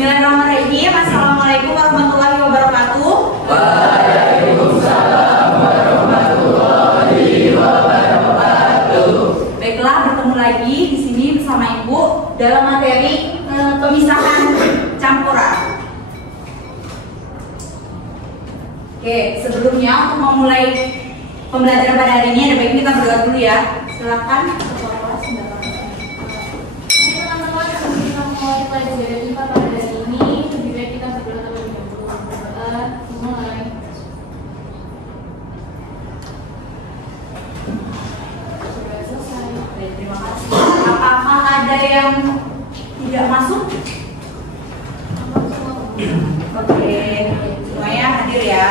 Bismillahirrahmanirrahim. Assalamualaikum warahmatullahi wabarakatuh. Waalaikumsalam warahmatullahi wabarakatuh. Baiklah, bertemu lagi di sini bersama Ibu dalam materi pemisahan campuran. Oke, sebelumnya untuk memulai pembelajaran pada hari ini ada baiknya kita berdoa dulu ya. Silakan. Teman-teman, sebelum kita mulai pelajaran IPA pada hari ini, lebih baik kita berdoa terlebih dahulu. Mulai. Sudah selesai. Baik, terima kasih. Apakah ada yang tidak masuk? Oke, semuanya hadir ya.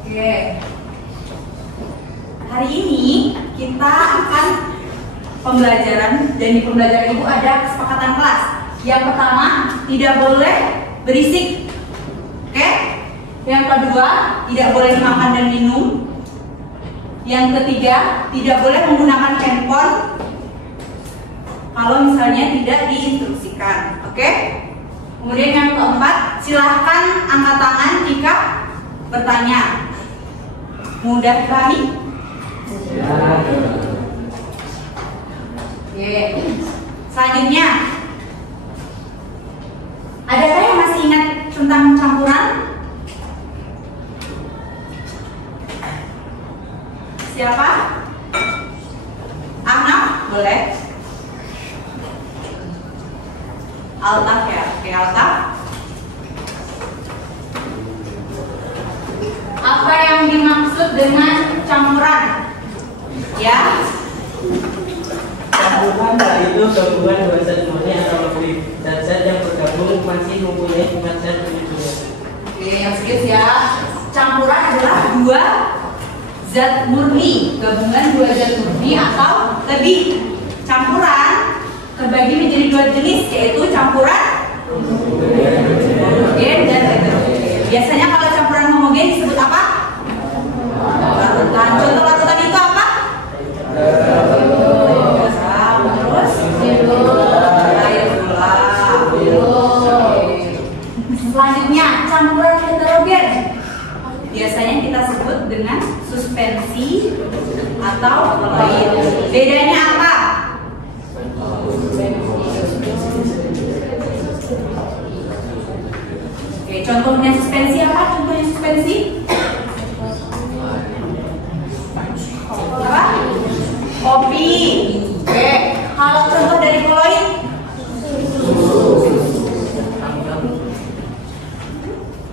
Oke. Hari ini kita akan pembelajaran, dan di pembelajaran itu ada kesepakatan kelas. Yang pertama, tidak boleh berisik. Oke? Yang kedua, tidak boleh makan dan minum. Yang ketiga, tidak boleh menggunakan handphone kalau misalnya tidak diinstruksikan. Oke? Kemudian yang keempat, silahkan angkat tangan jika bertanya. Mudah dipahami? Oke. Selanjutnya, adakah yang masih ingat tentang campuran? Siapa? Ahnaf? Boleh. Altaf ya? Oke, Altaf. Apa yang dimaksud dengan campuran? Ya? Campuran yaitu gabungan dua zat murni atau lebih. Zat-zat yang bergabung masih mempunyai empat zat individual. Oke, yang serius ya. Campuran adalah dua zat murni, gabungan dua zat murni atau lebih. Campuran terbagi menjadi dua jenis, yaitu campuran homogen dan heterogen. Biasanya kalau campuran homogen disebut apa? Larutan. Contoh larutan itu apa? Terus air gula. Selanjutnya, campuran heterogen biasanya kita sebut dengan suspensi atau koloid. Bedanya apa? Oke, contohnya suspensi apa? Contohnya suspensi? Apa? Kopi. Oke, kalau contoh dari koloid?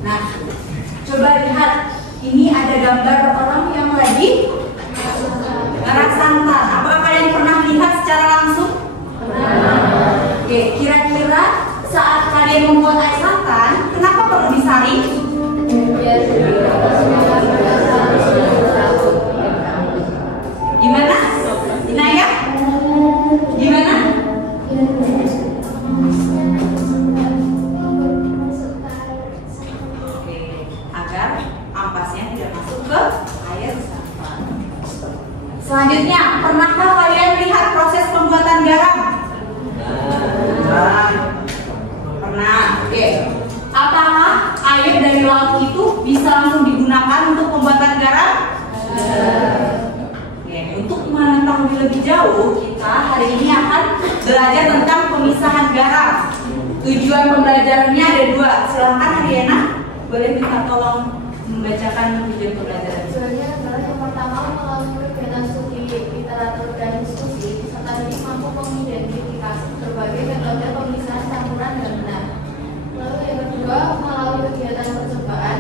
Nah, coba lihat, ini ada gambar orang yang lagi merah santan. Apakah kalian pernah lihat secara langsung? Oke, kira-kira saat kalian membuat air santan, kenapa perlu disaring? Gimana? Inaya? Gimana? Oke, agar ampasnya tidak masuk ke air santan. Selanjutnya, pernahkah kalian lihat proses pembuatan garam? Pernah. Oke. Apakah air dari laut itu bisa langsung digunakan untuk pembuatan garam? Oke, untuk mengetahui lebih jauh, kita hari ini akan belajar tentang pemisahan garam. Tujuan pembelajarannya ada dua. Silahkan Ariana, boleh minta tolong membacakan tujuan pembelajaran. Tujuannya adalah yang pertama, melalui kegiatan studi literatur dan diskusi, serta ini mampu mengidentifikasi berbagai metode pemisahan campuran dan benar. Lalu yang kedua, melalui kegiatan percobaan,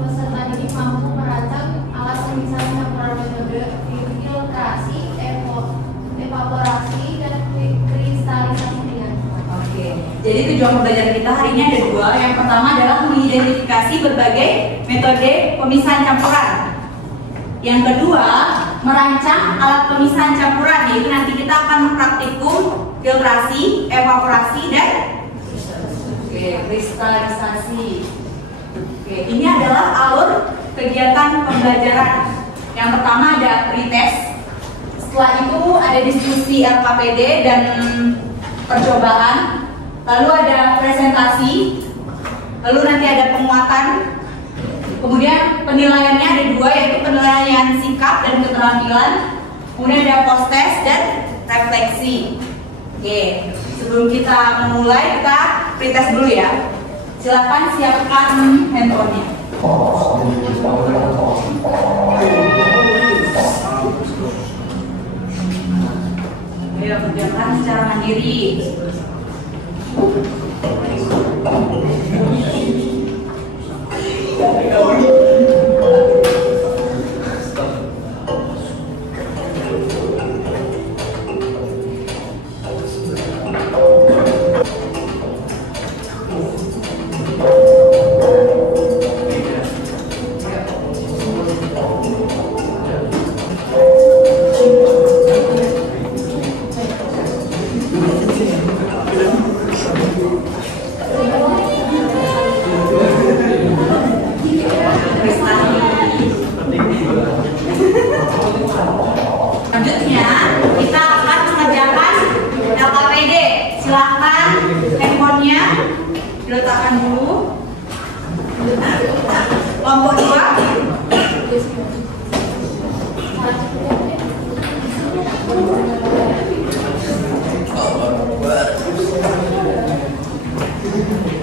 peserta ini mampu merancang alat pemisahan campuran metode filtrasi, evaporasi, dan kristalisasi ringan. Oke, jadi tujuan pembelajaran kita hari ini ada dua. Yang pertama adalah mengidentifikasi berbagai metode pemisahan campuran. Yang kedua, merancang alat pemisahan campuran, yaitu nanti kita akan mempraktikum filtrasi, evaporasi, dan kristalisasi. Oke, ini adalah alur kegiatan pembelajaran. Yang pertama ada pretest, Setelah itu ada diskusi LKPD dan percobaan, lalu ada presentasi, lalu nanti ada penguatan. Kemudian penilaiannya ada dua, yaitu penilaian sikap dan keterampilan. Kemudian ada post test dan refleksi. Oke, sebelum kita memulai, kita pretest dulu ya. Silakan siapkan handphonenya. Ayo kerjakan secara mandiri. Selanjutnya kita akan mengerjakan LKPD. Silahkan handphonenya diletakkan dulu. Kelompok 2,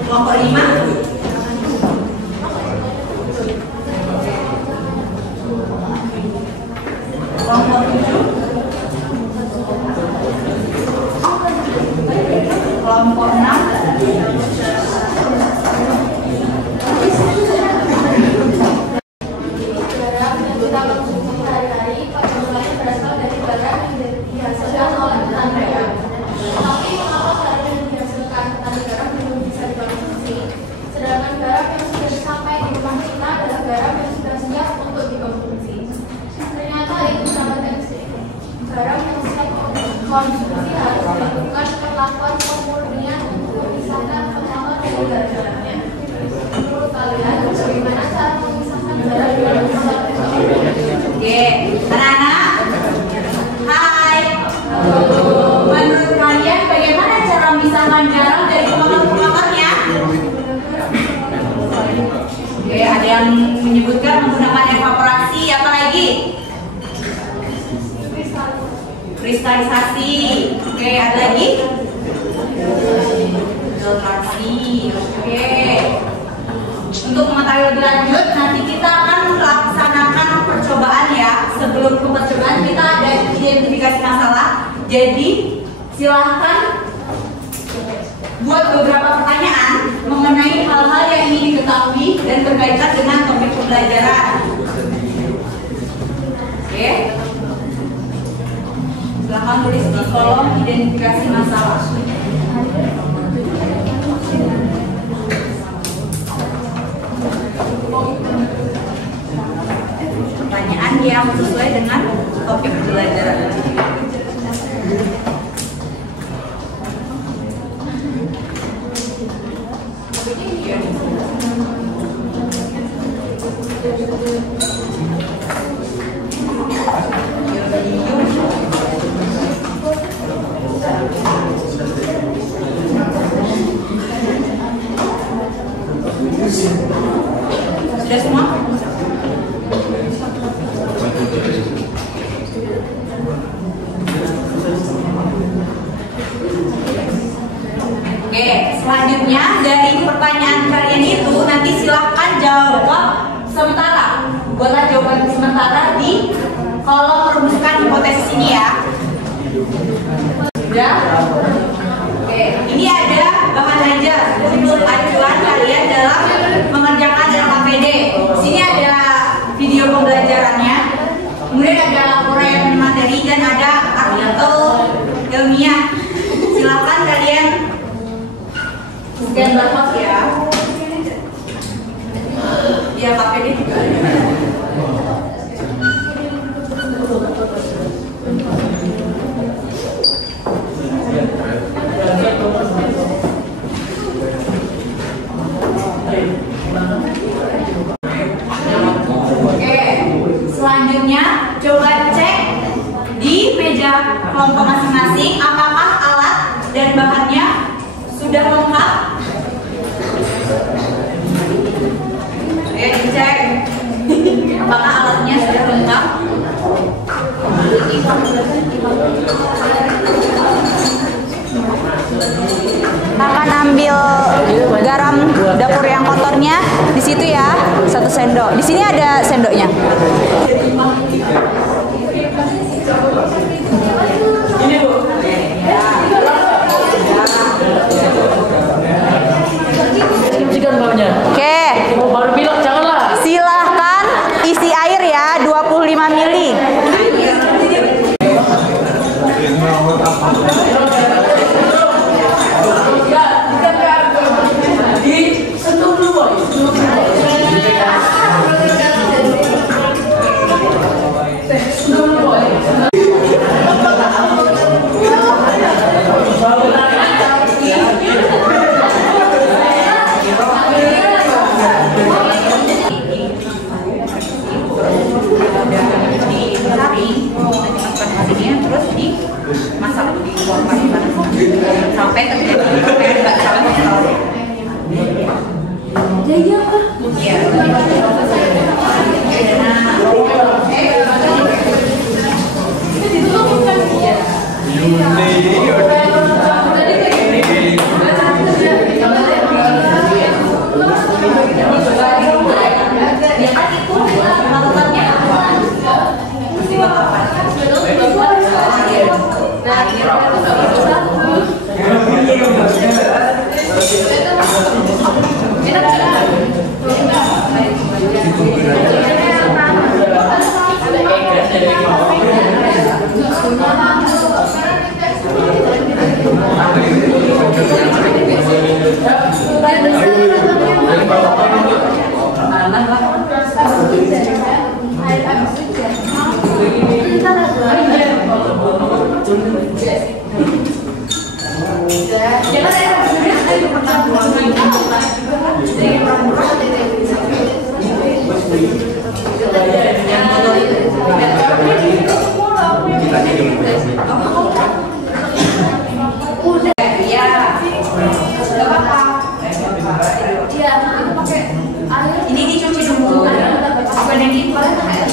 kelompok 5, kelompok 7, kelompok 6, Garam yang kita konsumsi sehari-hari pada mulanya berasal dari garam yang dihasilkan oleh petani garam. Tapi mengapa garam yang dihasilkan petani garam belum bisa dikonsumsi? Sedangkan garam yang sudah sampai di rumah kita adalah garam yang sudah siap untuk dikonsumsi. Ternyata itu sangat ekstrim. Garam yang siap untuk dikonsumsi harus dilakukan perlakuan pemurnian untuk memisahkan pengamal dari garamnya. Menurut kalian, bagaimana cara memisahkan garam dari pengamal? Oke, anak-anak. Hai. Menurut kalian bagaimana cara memisahkan garam dari pengamal-pengamalnya? Oke, ada yang menyebutkan menggunakan evaporasi, apa lagi? Kristalisasi. Oke, ada lagi? Filtrasi. Oke. Untuk mengetahui lebih lanjut, nanti kita akan melaksanakan percobaan ya. Sebelum ke percobaan kita ada identifikasi masalah. Jadi silahkan buat beberapa pertanyaan mengenai hal-hal yang ingin diketahui dan berkaitan dengan topik pembelajaran. Oke. Silahkan tulis di kolom identifikasi masalah. Pertanyaan yang sesuai dengan topik pembelajaran. Sudah semua? Oke, selanjutnya dari pertanyaan kalian itu nanti silahkan jawab sementara. Buatlah jawaban sementara di kolom rumuskan hipotesis ini ya. Sudah? Oke, ini ada bahan ajar untuk acuan kalian dalam mengerjakan LKPD. Sini ada video pembelajarannya, kemudian ada uraian materi dan ada artikel ilmiah. Silakan kalian scan barcode ya. Di LKPD juga ada. kelompok masing-masing. Apakah alat dan bahannya sudah lengkap? Ayo dicek. Apakah alatnya sudah lengkap? Akan ambil garam dapur yang kotornya di situ ya, 1 sendok. Di sini ada sendoknya. Ini Bu. Oke. Baru bilang janganlah. Silahkan isi air ya, 25 mili. Terus dimasak di kompor sampai terjadi ini dicuci dulu. Bukan yang ini dicuci dulu. Nanti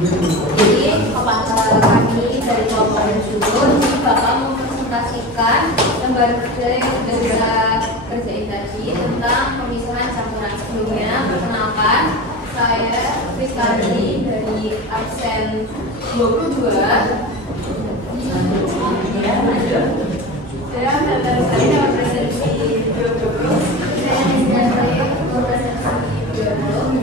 Jadi kepala kami dari kelompok Sudut bakal mempresentasikan lembar kerja yang sudah kita kerjain tadi tentang pemisahan campuran. Sebelumnya perkenalkan, saya Rizkani dari absen 22. Saya akan mempresentasi bioprogram. Saya mempresentasi bioprogram.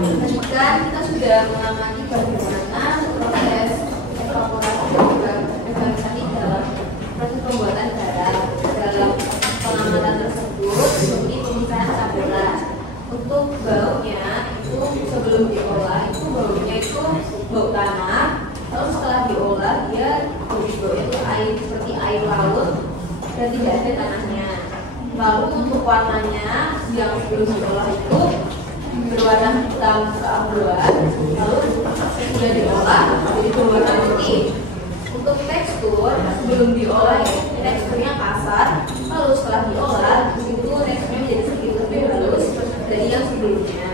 Ketika kita sudah mengamati bagaimana proses evaporasi dan juga evaluasi dalam proses pembuatan garam, dalam pengamatan tersebut seperti pemisahan campuran. Untuk baunya itu sebelum diolah itu baunya itu bau tanah, lalu setelah diolah dia baunya itu air seperti air laut dan tidak ada tanahnya. Lalu untuk warnanya yang sebelum diolah itu berwarna hitam keabuan, lalu sudah diolah jadi berwarna putih. Untuk tekstur sebelum diolah teksturnya kasar, lalu setelah diolah itu teksturnya menjadi sedikit lebih halus dari yang sebelumnya.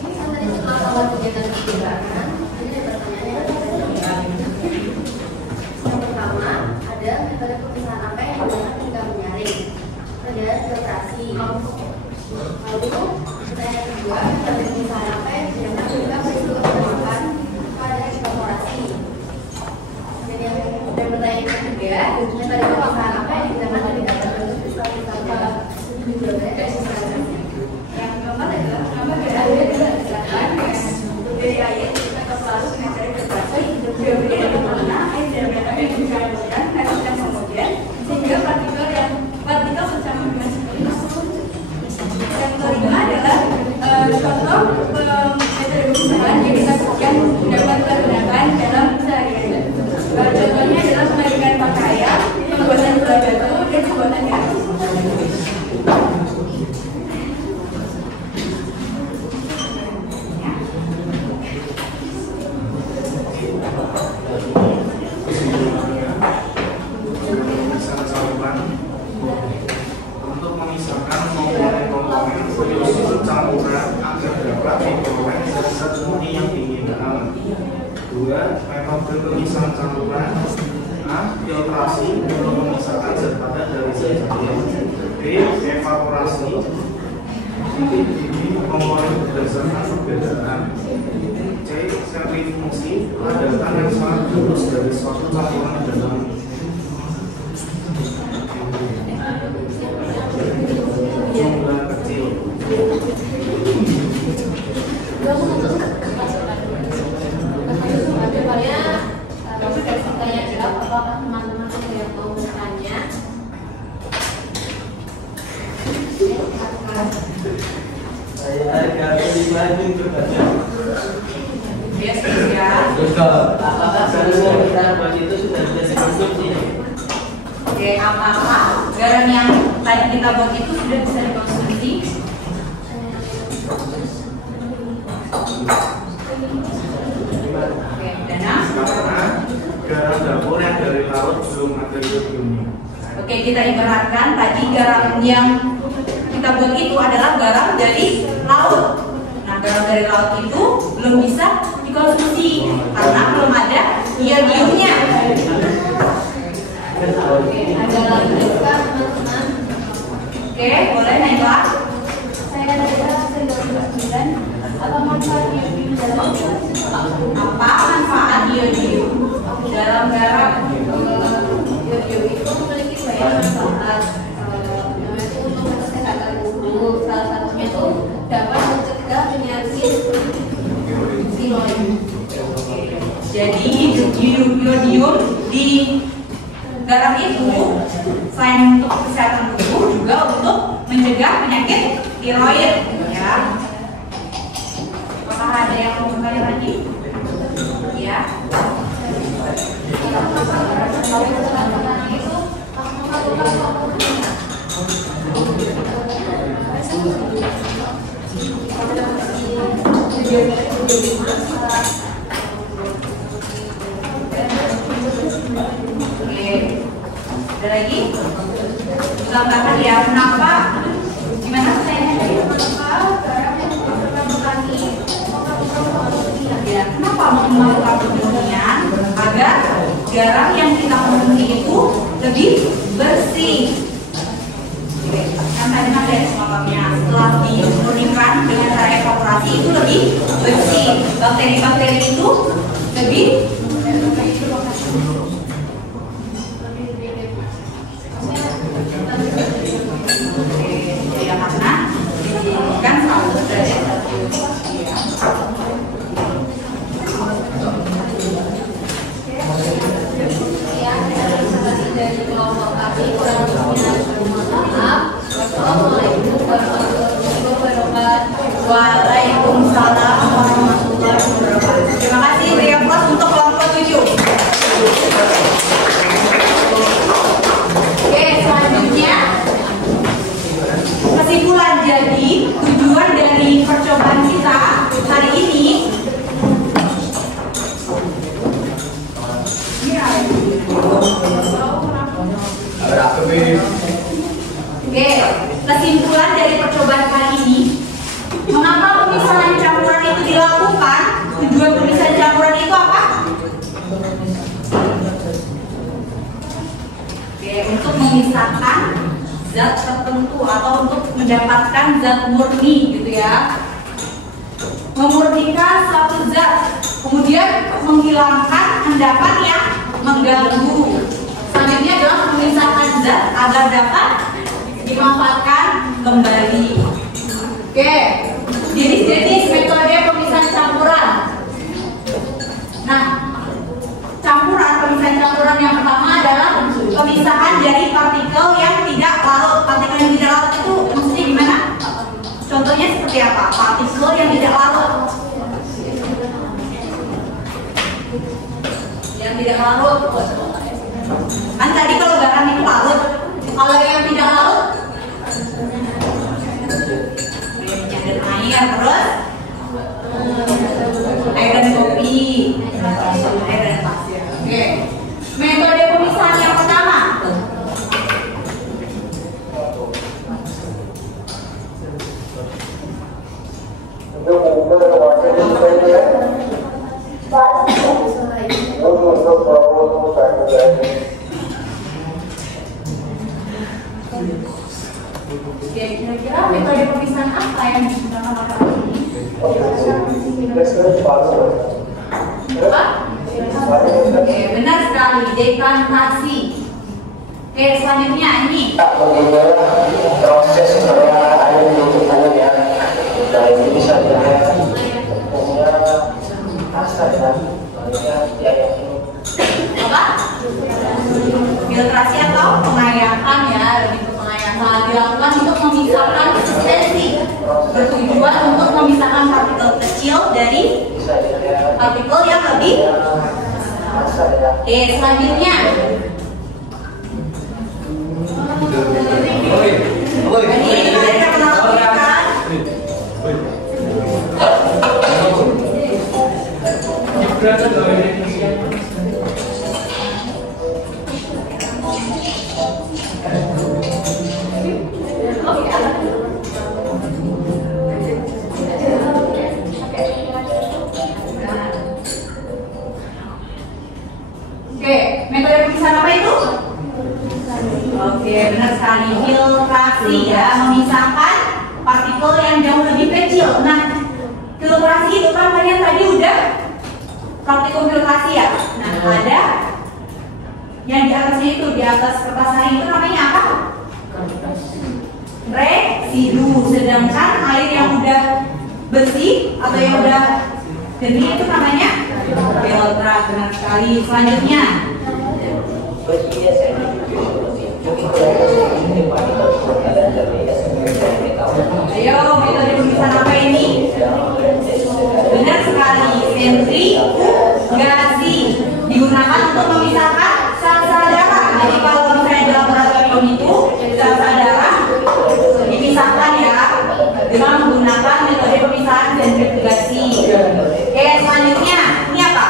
Ini sampai masalah kegiatan kegiatan. Ini ada pertanyaan. Yang pertama ada metode pemisahan apa yang digunakan ketika menyaring. Ada filtrasi. Lalu pertanyaan kedua, metode pemisahan apa yang digunakan ketika menentukan pada evaporasi. Dan pertanyaan ketiga, metode pemisahan apa yang digunakan ketika yang keempat adalah kenapa air dipisahkan dari air kita selalu dengan cara filtrasi. Jawabannya adalah karena air dan garam yang dicampurkan harus yang homogen sehingga partikel bercampur dengan seperti itu. Yang kelima adalah contoh metode pemisahan yang dapat kita gunakan dalam sehari-hari. Contohnya adalah pemeriksaan pakaian, pembuatan gula batu, dan pembuatan garam. Untuk memisahkan komponen menyusun campuran agar dapat diperoleh zat murni yang diinginkan. 2. Metode pemisahan campuran. A. Filtrasi untuk memisahkan zat padat dari zat cair. B. Evaporasi. Komponen berdasarkan perbedaan. C. Sentrifusi ledakan yang sangat lurus dari suatu campuran dalam jumlah kecil. Apakah teman-teman ada yang mau bertanya? Saya agak lagi bertanya. Biasa ya. Apakah seharusnya kita buat itu sudah bisa dikonsumsi? Oke, apakah garam yang tadi kita buat itu sudah bisa dikonsumsi? Oke, Dana? Karena garam dapur yang dari laut belum ada iodiumnya. Oke, kita ibaratkan tadi garam yang kita buat itu adalah garam dari laut. Nah, garam dari laut itu belum bisa dikonsumsi karena belum ada iodiumnya. Ada lagi juga teman-teman. Oke, boleh Naila? Saya ada sendok 9. Apa manfaat iodium dalam garam? Apa manfaat iodium dalam garam? Iodium itu memiliki banyak manfaat. Yaitu untuk kesehatan tubuh. Salah satunya itu dapat mencegah penyakit tiroid. Jadi iodium di garam itu selain untuk kesehatan tubuh juga untuk mencegah penyakit tiroid ya. Apakah ada yang mau bertanya lagi? Ya. Oke, ada lagi? Tambahkan ya, kenapa? Gimana saya? Ya, kenapa melakukan pemurnian agar garam yang kita konsumsi itu lebih bersih? Oke, kan tadi mas ya sebabnya setelah dimurnikan dengan cara evaporasi itu lebih bersih, bakteri-bakteri itu lebih Kurang lebihnya mohon maaf. Wassalamualaikum warahmatullahi wabarakatuh. Waalaikumsalam warahmatullahi wabarakatuh. Terima kasih, beri aplaus untuk kelompok 7. Oke, selanjutnya kesimpulan. Jadi tujuan dari percobaan kita hari ini Oke, kesimpulan dari percobaan kali ini, mengapa pemisahan campuran itu dilakukan? Tujuan pemisahan campuran itu apa? Oke, untuk memisahkan zat tertentu atau untuk mendapatkan zat murni gitu ya. Memurnikan suatu zat, kemudian menghilangkan endapan yang mengganggu. Selanjutnya adalah memisahkan zat agar dapat dimanfaatkan kembali. Oke, jenis-jenis metode pemisahan campuran. Nah, pemisahan campuran yang pertama adalah pemisahan dari partikel yang tidak larut. Partikel yang tidak larut itu maksudnya gimana? Contohnya seperti apa? Partikel yang tidak larut. Yang tidak larut. Kan tadi kalau garam itu larut. Kalau yang tidak larut, ada air, terus air dan kopi, air dan pasir. Oke. Metode pemisahan yang pertama. Oke, kira-kira metode pemisahan apa yang digunakan pada ini? Apa? Oke, benar sekali, dekantasi. Oke, selanjutnya ini. Proses supaya air dibutuhkan ya. Dan ini bisa punya rasa ya. Apa? Filtrasi atau pengayakan ya, lebih ke pengayakan dilakukan untuk memisahkan substansi, bertujuan untuk memisahkan partikel kecil dari partikel yang lebih. Oke, selanjutnya ini kita kenal kan? Oke, metode pemisahan apa itu? Oke, benar sekali, filtrasi ya, memisahkan partikel yang jauh lebih kecil. Nah, filtrasi itu kan kalian tadi udah praktikum filtrasi ya. Nah, ada yang di atasnya itu, di atas kertas hari itu namanya apa? Residu. Sedangkan air yang udah bersih atau yang udah jernih itu namanya filtrat. Benar sekali. Selanjutnya ayo, metode pemisahan apa ini? Benar sekali, sentrifugasi. Digunakan untuk memisahkan sel-sel darah. Jadi kalau misalnya di laboratorium itu sel-sel darah dipisahkan ya dengan menggunakan metode pemisahan sentrifugasi. Oke, selanjutnya ini apa?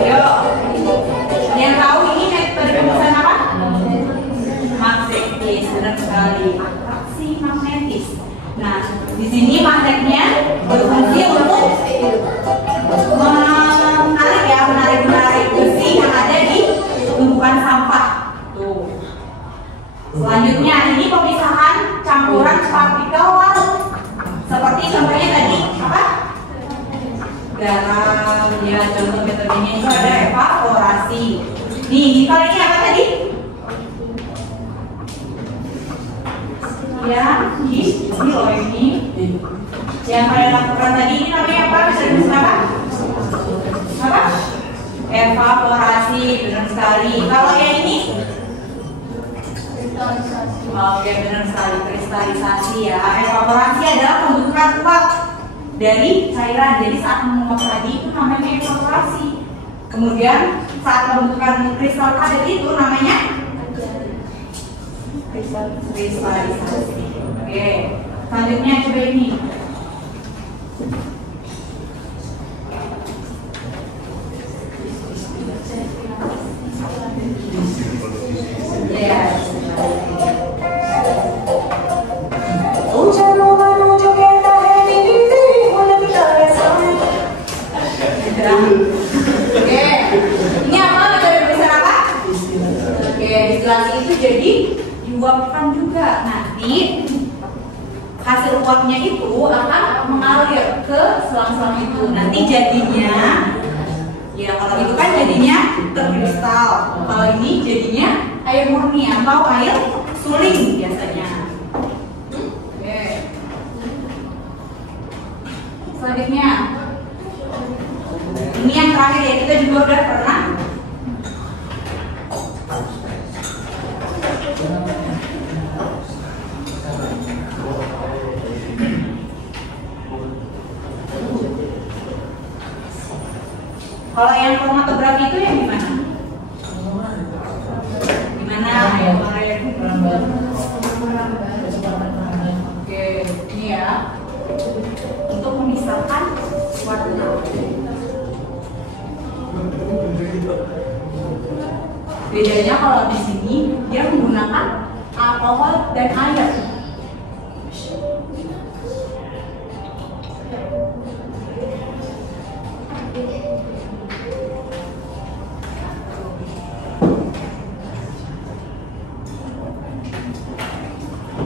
Ayo, yang tahu ini metode pemisahan apa? Magnetis, benar sekali. Atraksi magnetis. Nah, di sini magnetnya berfungsi untuk menarik besi yang ada di tumpukan sampah. Tuh. Selanjutnya ini pemisahan campuran partikel larut. Seperti contohnya tadi apa? Garam. Ya, contoh metodenya itu ada evaporasi. Nih, kali ini apa tadi? Ya, ini loh ini. Yang kalian lakukan tadi ini namanya apa? Bisa disebut apa? Apa? Evaporasi, benar sekali. Kalau yang ini? Oke, benar sekali, kristalisasi ya. Evaporasi adalah pembentukan uap dari cairan. Jadi saat menguap tadi itu namanya evaporasi. Kemudian saat pembentukan kristal padat itu namanya kristalisasi. Oke, selanjutnya coba ini. Yes. Oke, ini apa? Metode pemeriksaan apa? Oke, distilasi itu jadi diuapkan juga. Nanti hasil uapnya itu akan mengalir ke selang-selang itu. Nanti jadinya, ya kalau itu kan jadinya terkristal. Kalau ini jadinya air murni atau air suling biasanya. Oke. Selanjutnya, ini yang terakhir ya, kita juga udah pernah kalau yang kromatografi itu yang gimana? Gimana yang kemarin? Oke, ini ya untuk memisahkan warna. Bedanya kalau di sini dia menggunakan alkohol dan air.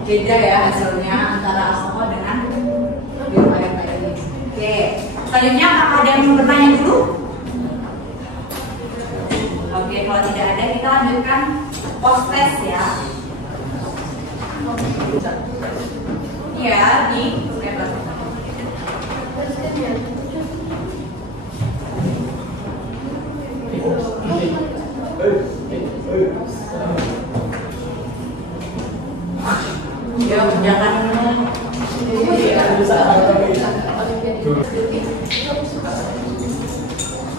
Beda ya hasilnya antara alkohol dengan air ini. Oke, selanjutnya apakah ada yang mau bertanya dulu? Oke, kalau tidak ada kita lanjutkan post test ya. Iya, di paper. Ya, jangan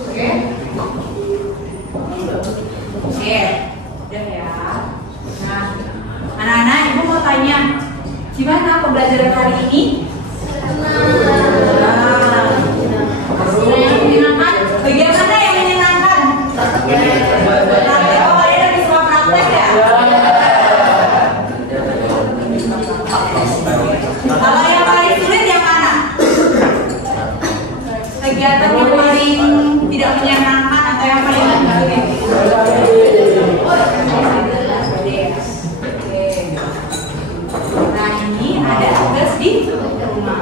Oke. Oke, udah ya. Nah, anak-anak, ibu mau tanya, gimana pembelajaran hari ini? Yang menyenangkan? Bagian mana yang menyenangkan? Oh, kalian habis semua praktek ya? Kalau yang paling sulit yang mana? Kegiatan yang paling tidak menyenangkan atau yang paling sulit? Nah, ini ada tugas di rumah.